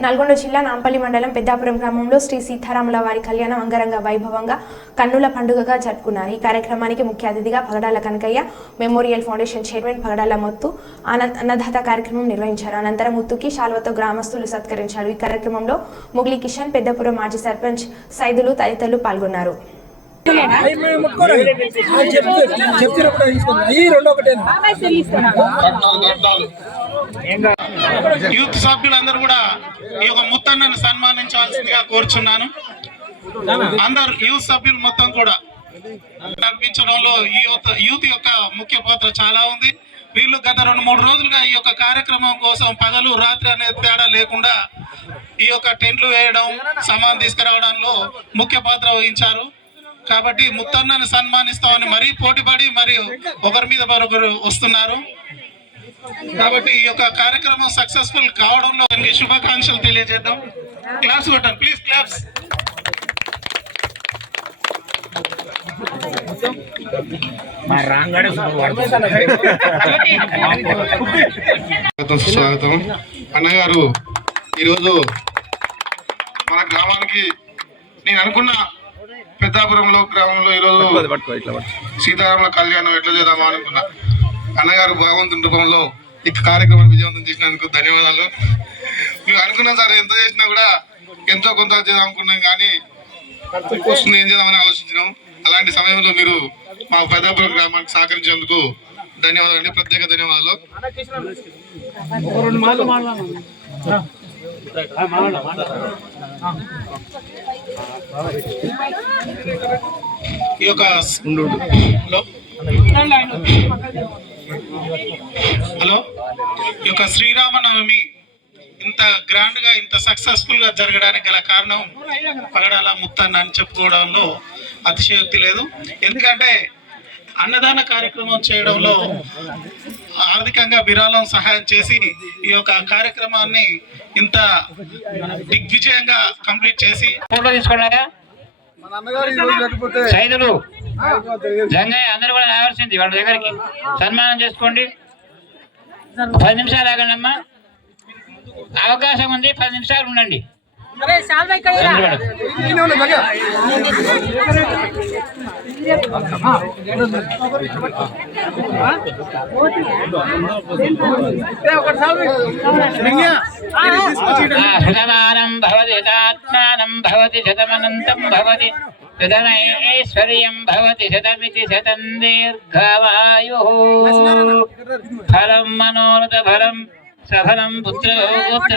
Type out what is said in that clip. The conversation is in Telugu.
నల్గొండ జిల్లా నాంపల్లి మండలం పెద్దాపురం గ్రామంలో శ్రీ సీతారాముల వారి కళ్యాణం అంగరంగ వైభవంగా కన్నుల పండుగగా జరుపుకున్నారు. ఈ కార్యక్రమానికి ముఖ్య అతిథిగా Pagadala Kanakayya memorial foundation chairman Pagadala Muthu అన్నదాత కార్యక్రమం నిర్వహించారు. అనంతరం ముత్తుకి శాల్వతో గ్రామస్తులు సత్కరించారు. ఈ కార్యక్రమంలో ముగ్లి కిషన్ పెద్దపురం మాజీ సర్పంచ్ సైదులు తదితరులు పాల్గొన్నారు. చెప్తున్నప్పుడు యూత్ సభ్యులందరూ కూడా ఈ యొక్క ముత్తన్నను సన్మానించవలసిందిగా కోరుచున్నాను. అందరు యూత్ సభ్యులు మొత్తం కూడా నడిపించడంలో ఈ యూత్ యూత్ యొక్క ముఖ్య పాత్ర చాలా ఉంది. వీళ్ళు గత రెండు మూడు రోజులుగా ఈ యొక్క కార్యక్రమం కోసం పగలు రాత్రి అనే తేడా లేకుండా ఈ యొక్క టెంట్లు వేయడం సమాన్ తీసుకురావడంలో ముఖ్య పాత్ర వహించారు. కాబట్టి ముత్తన్నను సన్మానిస్తామని మరీ పోటీపడి మరియు ఒకరి మీద మరొకరు వస్తున్నారు. కాబట్టి ఈ యొక్క కార్యక్రమం సక్సెస్ఫుల్ కావడంలో శుభాకాంక్షలు తెలియజేద్దాం. క్లాస్ కొట్టాను ప్లీజ్ క్లాప్స్ స్వాగతం అన్నగారు ఈరోజు మన గ్రామానికి నేను అనుకున్న పెద్దాపురంలో గ్రామంలో ఈరోజు సీతారాముల కళ్యాణం ఎట్లా చేద్దామా అనుకున్నా. అన్నగారు భగవంతుని రూపంలో ఈ కార్యక్రమం విజయవంతం చేసినందుకు ధన్యవాదాలు. మేము అనుకున్నాం సార్ ఎంత చేసినా కూడా ఎంతో కొంత చేద్దాం అనుకున్నాం కానీ వస్తుంది ఏం చేద్దామని ఆలోచించినాం. అలాంటి సమయంలో మీరు మా పెద్దాపురం గ్రామానికి సహకరించేందుకు ధన్యవాదాలు అండి. ప్రత్యేక ధన్యవాదాలు. ఈ యొక్క హలో హలో. ఈ యొక్క శ్రీరామనవమి ఇంత గ్రాండ్గా ఇంత సక్సెస్ఫుల్గా జరగడానికి గల కారణం పగడాల ముత్తన్న అని చెప్పుకోవడంలో అతిశయోక్తి లేదు. ఎందుకంటే అన్నదాన కార్యక్రమం చేయడంలో ఆర్థికంగా విరాళం సహాయం చేసి ఈ యొక్క కార్యక్రమాన్ని ఇంత దిగ్విజయంగా కంప్లీట్ చేసి ఫోటో తీసుకున్నారా సైదులు. జంగయ్య అందరూ కూడా రావాల్సింది వాళ్ళ దగ్గరికి. సన్మానం చేసుకోండి. పది నిమిషాలు ఆగండి అమ్మా అవకాశం ఉంది పది నిమిషాలు ఉండండి. శతమానం భవతి శతాత్మానం భవతి శతమనంతం భవతి శతమైశ్వర్యం భవతి శతమితి శతం దీర్ఘవాయు। ఫలం మనోరథ ఫలం సఫలం పుత్ర పుత్ర